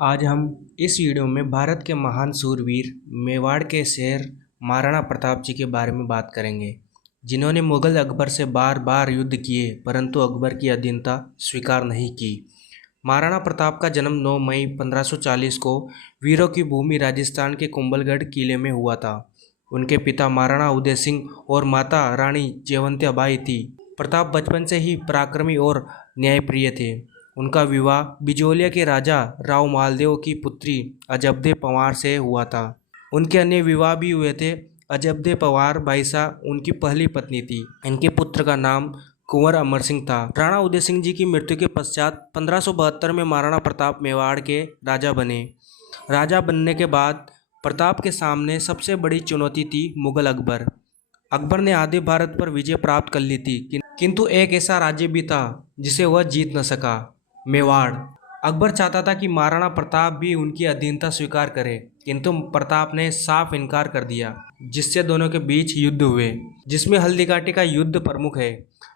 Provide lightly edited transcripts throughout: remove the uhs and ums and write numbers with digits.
आज हम इस वीडियो में भारत के महान सूरवीर मेवाड़ के शेर महाराणा प्रताप जी के बारे में बात करेंगे, जिन्होंने मुगल अकबर से बार बार युद्ध किए परंतु अकबर की अधीनता स्वीकार नहीं की। महाराणा प्रताप का जन्म 9 मई 1540 को वीरों की भूमि राजस्थान के कुंभलगढ़ किले में हुआ था। उनके पिता महाराणा उदय सिंह और माता रानी जयवंतीबाई थी। प्रताप बचपन से ही पराक्रमी और न्यायप्रिय थे। उनका विवाह बिजोलिया के राजा राव मालदेव की पुत्री अजबदे पंवार से हुआ था। उनके अन्य विवाह भी हुए थे। अजबदे पंवार बाईसा उनकी पहली पत्नी थी। इनके पुत्र का नाम कुंवर अमर सिंह था। राणा उदय सिंह जी की मृत्यु के पश्चात 1572 में महाराणा प्रताप मेवाड़ के राजा बने। राजा बनने के बाद प्रताप के सामने सबसे बड़ी चुनौती थी मुगल अकबर। अकबर ने आधे भारत पर विजय प्राप्त कर ली थी, किंतु एक ऐसा राज्य भी था जिसे वह जीत न सका, मेवाड़। अकबर चाहता था कि महाराणा प्रताप भी उनकी अधीनता स्वीकार करे, किंतु प्रताप ने साफ इनकार कर दिया, जिससे दोनों के बीच युद्ध हुए, जिसमें हल्दीघाटी का युद्ध प्रमुख है।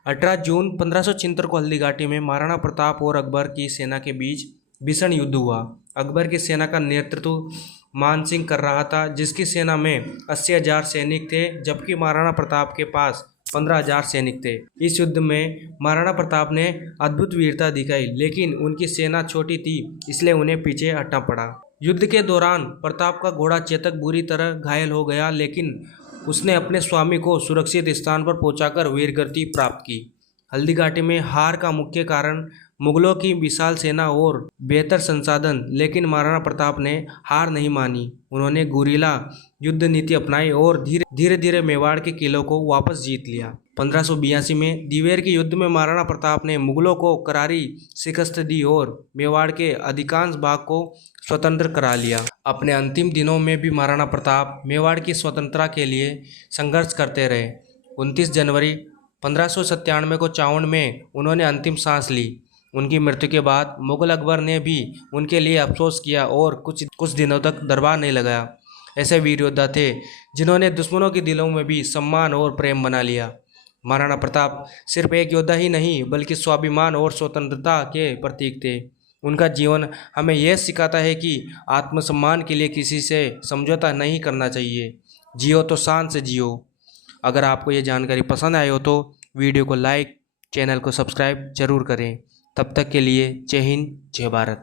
18 जून 1576 को हल्दीघाटी में महाराणा प्रताप और अकबर की सेना के बीच भीषण युद्ध हुआ। अकबर की सेना का नेतृत्व मान सिंह कर रहा था, जिसकी सेना में 80,000 सैनिक थे, जबकि महाराणा प्रताप के पास 15,000 सैनिक थे। इस युद्ध में महाराणा प्रताप ने अद्भुत वीरता दिखाई, लेकिन उनकी सेना छोटी थी, इसलिए उन्हें पीछे हटना पड़ा। युद्ध के दौरान प्रताप का घोड़ा चेतक बुरी तरह घायल हो गया, लेकिन उसने अपने स्वामी को सुरक्षित स्थान पर पहुंचाकर वीरगति प्राप्त की। हल्दीघाटी में हार का मुख्य कारण मुगलों की विशाल सेना और बेहतर संसाधन, लेकिन महाराणा प्रताप ने हार नहीं मानी। उन्होंने गुरिल्ला युद्ध नीति अपनाई और धीरे धीरे मेवाड़ के किलों को वापस जीत लिया। 1582 में दिवेर के युद्ध में महाराणा प्रताप ने मुगलों को करारी शिकस्त दी और मेवाड़ के अधिकांश भाग को स्वतंत्र करा लिया। अपने अंतिम दिनों में भी महाराणा प्रताप मेवाड़ की स्वतंत्रता के लिए संघर्ष करते रहे। 29 जनवरी 1597 को चावंड में उन्होंने अंतिम सांस ली। उनकी मृत्यु के बाद मुगल अकबर ने भी उनके लिए अफसोस किया और कुछ दिनों तक दरबार नहीं लगाया। ऐसे वीर योद्धा थे जिन्होंने दुश्मनों के दिलों में भी सम्मान और प्रेम बना लिया। महाराणा प्रताप सिर्फ एक योद्धा ही नहीं, बल्कि स्वाभिमान और स्वतंत्रता के प्रतीक थे। उनका जीवन हमें यह सिखाता है कि आत्मसम्मान के लिए किसी से समझौता नहीं करना चाहिए। जियो तो शान से जियो। अगर आपको ये जानकारी पसंद आई हो तो वीडियो को लाइक, चैनल को सब्सक्राइब जरूर करें। तब तक के लिए जय हिंद, जय भारत।